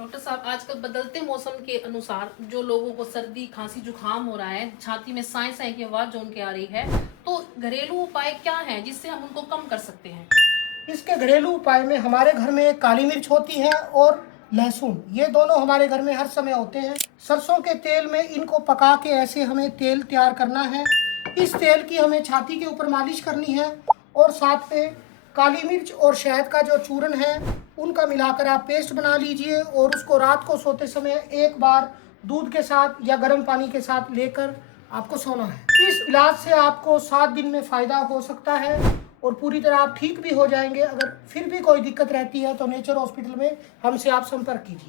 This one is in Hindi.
डॉक्टर साहब, आजकल बदलते मौसम के अनुसार जो लोगों को सर्दी खांसी जुकाम हो रहा है, छाती में साए साए की आवाज जो उनके आ रही है, तो घरेलू उपाय क्या है जिससे हम उनको कम कर सकते हैं? इसके घरेलू उपाय में हमारे घर में काली मिर्च होती है और लहसुन, ये दोनों हमारे घर में हर समय होते हैं। सरसों के तेल में इनको पका के ऐसे हमें तेल तैयार करना है। इस तेल की हमें छाती के ऊपर मालिश करनी है और साथ में काली मिर्च और शहद का जो चूर्ण है उनका मिलाकर आप पेस्ट बना लीजिए और उसको रात को सोते समय एक बार दूध के साथ या गर्म पानी के साथ लेकर आपको सोना है। इस इलाज से आपको 7 दिन में फ़ायदा हो सकता है और पूरी तरह आप ठीक भी हो जाएंगे। अगर फिर भी कोई दिक्कत रहती है तो नेचर हॉस्पिटल में हमसे आप संपर्क कीजिए।